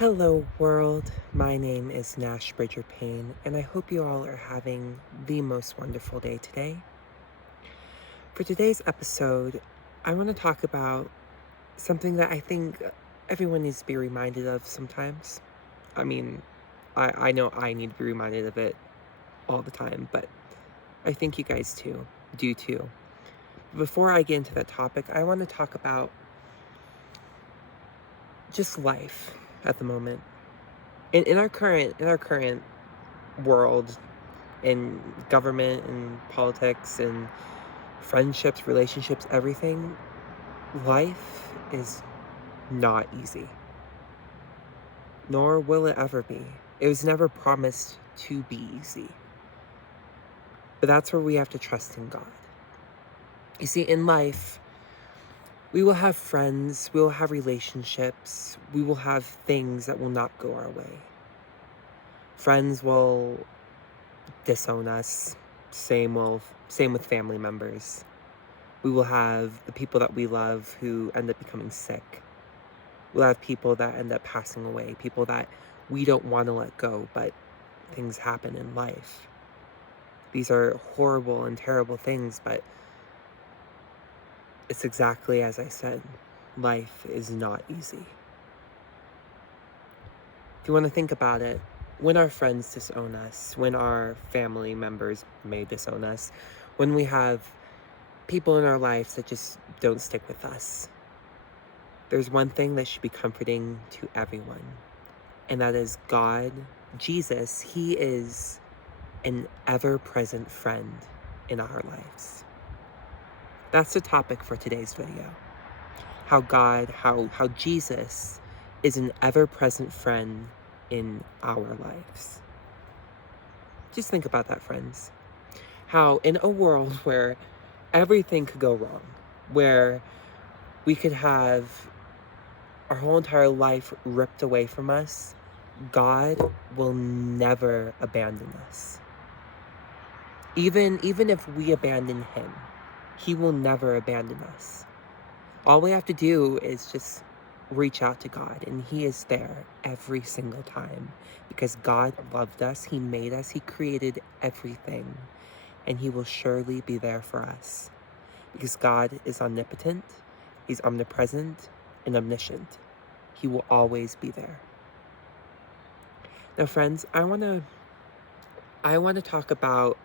Hello, world. My name is Nash Bridger Payne, and I hope you all are having the most wonderful day today. For today's episode, I want to talk about something that I think everyone needs to be reminded of sometimes. I mean, I know I need to be reminded of it all the time, but I think you guys do too. Before I get into that topic, I want to talk about just life at the moment. In our current world, in government and politics and friendships, relationships, everything, life is not easy. Nor will it ever be. It was never promised to be easy. But that's where we have to trust in God. You see, in life, we will have friends, we will have relationships, we will have things that will not go our way. Friends will disown us. Same with family members. We will have the people that we love who end up becoming sick. We'll have people that end up passing away, people that we don't want to let go, but things happen in life. These are horrible and terrible things, but it's exactly as I said. Life is not easy. If you want to think about it, when our friends disown us, when our family members may disown us, when we have people in our lives that just don't stick with us, there's one thing that should be comforting to everyone, and that is God, Jesus. He is an ever-present friend in our lives. That's the topic for today's video. How Jesus is an ever-present friend in our lives. Just think about that, friends. How in a world where everything could go wrong, where we could have our whole entire life ripped away from us, God will never abandon us. Even if we abandon him, he will never abandon us. All we have to do is just reach out to God, and he is there every single time because God loved us, he made us, he created everything, and he will surely be there for us because God is omnipotent, he's omnipresent and omniscient. He will always be there. Now, friends, I want to talk about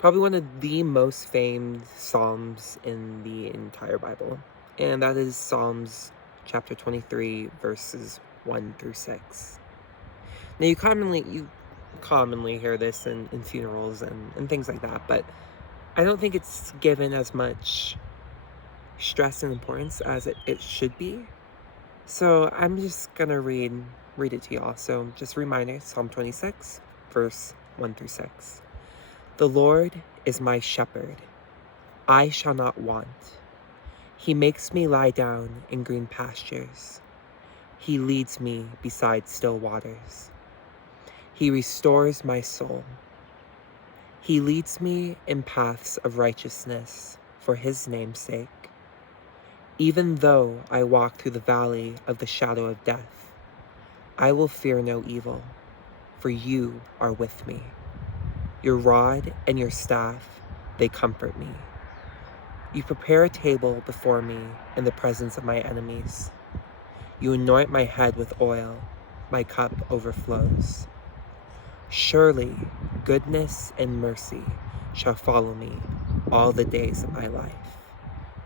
probably one of the most famed Psalms in the entire Bible, and that is Psalms chapter 23, verses 1 through 6. Now, you commonly hear this in funerals and things like that, but I don't think it's given as much stress and importance as it should be. So I'm just gonna read it to y'all. So just a reminder, Psalm 26, verse 1 through 6. The Lord is my shepherd. I shall not want. He makes me lie down in green pastures. He leads me beside still waters. He restores my soul. He leads me in paths of righteousness for his name's sake. Even though I walk through the valley of the shadow of death, I will fear no evil, for you are with me. Your rod and your staff, they comfort me. You prepare a table before me in the presence of my enemies. You anoint my head with oil, my cup overflows. Surely goodness and mercy shall follow me all the days of my life,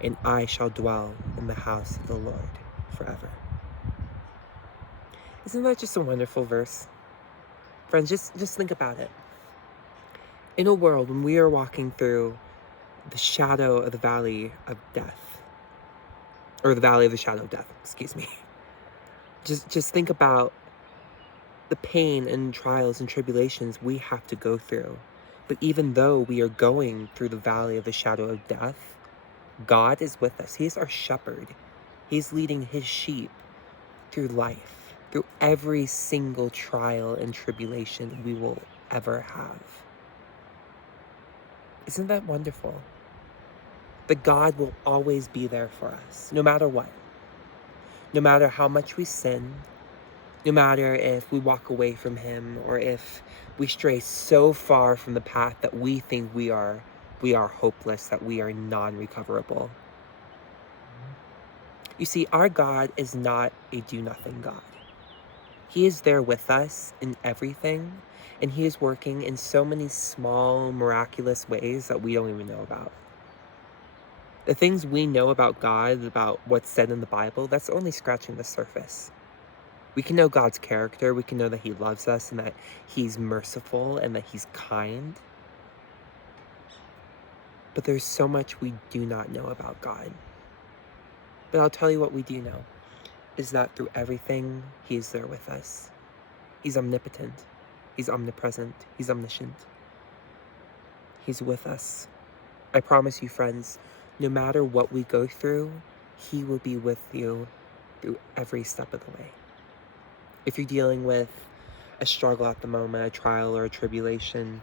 and I shall dwell in the house of the Lord forever. Isn't that just a wonderful verse? Friends, just think about it. In a world when we are walking through the shadow of the valley of death, or the valley of the shadow of death, excuse me. Just think about the pain and trials and tribulations we have to go through. But even though we are going through the valley of the shadow of death, God is with us. He is our shepherd. He's leading his sheep through life, through every single trial and tribulation we will ever have. Isn't that wonderful? But God will always be there for us, no matter what. No matter how much we sin, No matter if we walk away from him or if we stray so far from the path that we think we are hopeless, that we are non-recoverable. You see, our God is not a do-nothing God. He is there with us in everything, and he is working in so many small, miraculous ways that we don't even know about. The things we know about God, about what's said in the Bible, that's only scratching the surface. We can know God's character, we can know that he loves us and that he's merciful and that he's kind. But there's so much we do not know about God. But I'll tell you what we do know, is that through everything, he is there with us. He's omnipotent, he's omnipresent, he's omniscient. He's with us. I promise you, friends, no matter what we go through, he will be with you through every step of the way. If you're dealing with a struggle at the moment, a trial or a tribulation,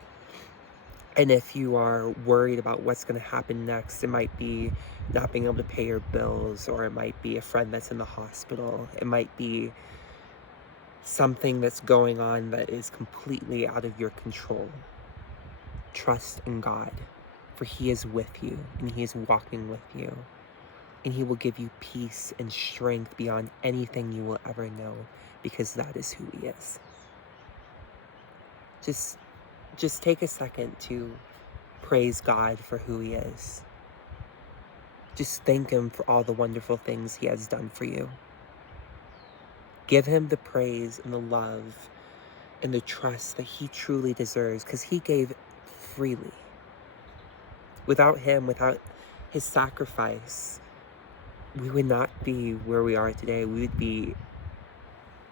and if you are worried about what's going to happen next, it might be not being able to pay your bills, or it might be a friend that's in the hospital. It might be something that's going on that is completely out of your control. Trust in God, for he is with you and he is walking with you. And he will give you peace and strength beyond anything you will ever know, because that is who he is. Just take a second to praise God for who he is. Just thank him for all the wonderful things he has done for you. Give him the praise and the love and the trust that he truly deserves, because he gave freely. Without him, without his sacrifice, we would not be where we are today. We would be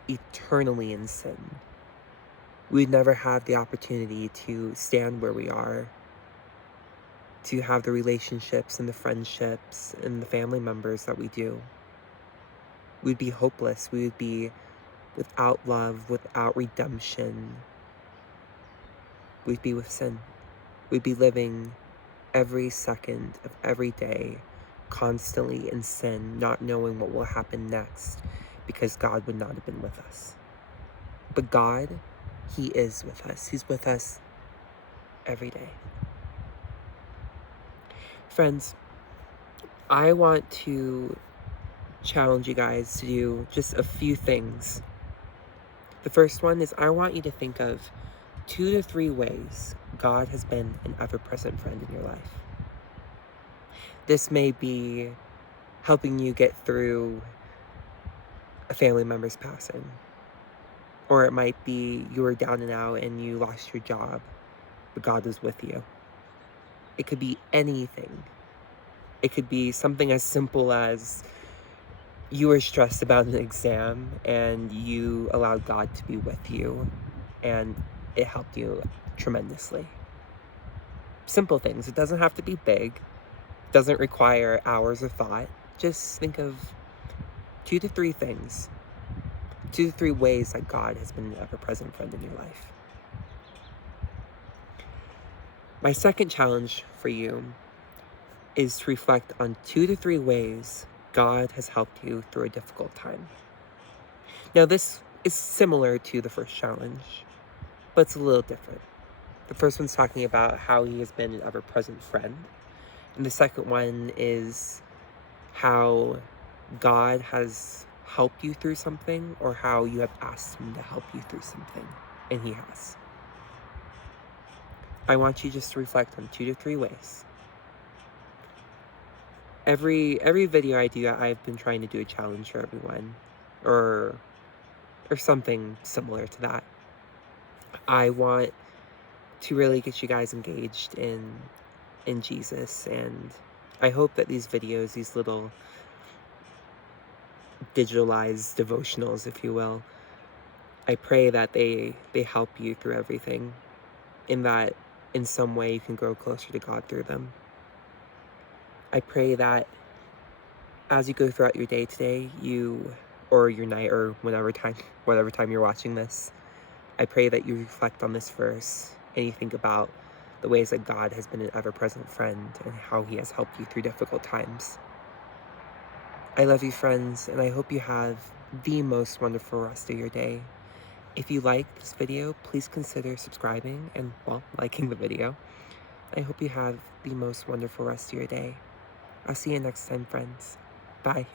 eternally in sin. We'd never have the opportunity to stand where we are, to have the relationships and the friendships and the family members that we do. We'd be hopeless. We would be without love, without redemption. We'd be with sin. We'd be living every second of every day constantly in sin, not knowing what will happen next, because God would not have been with us. But God, he is with us. He's with us every day. Friends, I want to challenge you guys to do just a few things. The first one is, I want you to think of 2 to 3 ways God has been an ever-present friend in your life. This may be helping you get through a family member's passing. Or it might be you were down and out and you lost your job, but God was with you. It could be anything. It could be something as simple as you were stressed about an exam and you allowed God to be with you, and it helped you tremendously. Simple things. It doesn't have to be big. It doesn't require hours of thought. Just think of 2 to 3 things. 2 to 3 ways that God has been an ever-present friend in your life. My second challenge for you is to reflect on 2 to 3 ways God has helped you through a difficult time. Now, this is similar to the first challenge, but it's a little different. The first one's talking about how he has been an ever-present friend. And the second one is how God has helped you through something, or how you have asked him to help you through something, and he has. I want you just to reflect on 2 to 3 ways. Every video I do, I've been trying to do a challenge for everyone, or something similar to that. I want to really get you guys engaged in Jesus, and I hope that these videos, these little digitalized devotionals, if you will, I pray that they help you through everything, in that in some way you can grow closer to God through them. I pray that as you go throughout your day today, or your night, or whatever time you're watching this, I pray that you reflect on this verse and you think about the ways that God has been an ever-present friend and how he has helped you through difficult times. I love you, friends, and I hope you have the most wonderful rest of your day. If you like this video, please consider subscribing and, well, liking the video. I hope you have the most wonderful rest of your day. I'll see you next time, friends. Bye.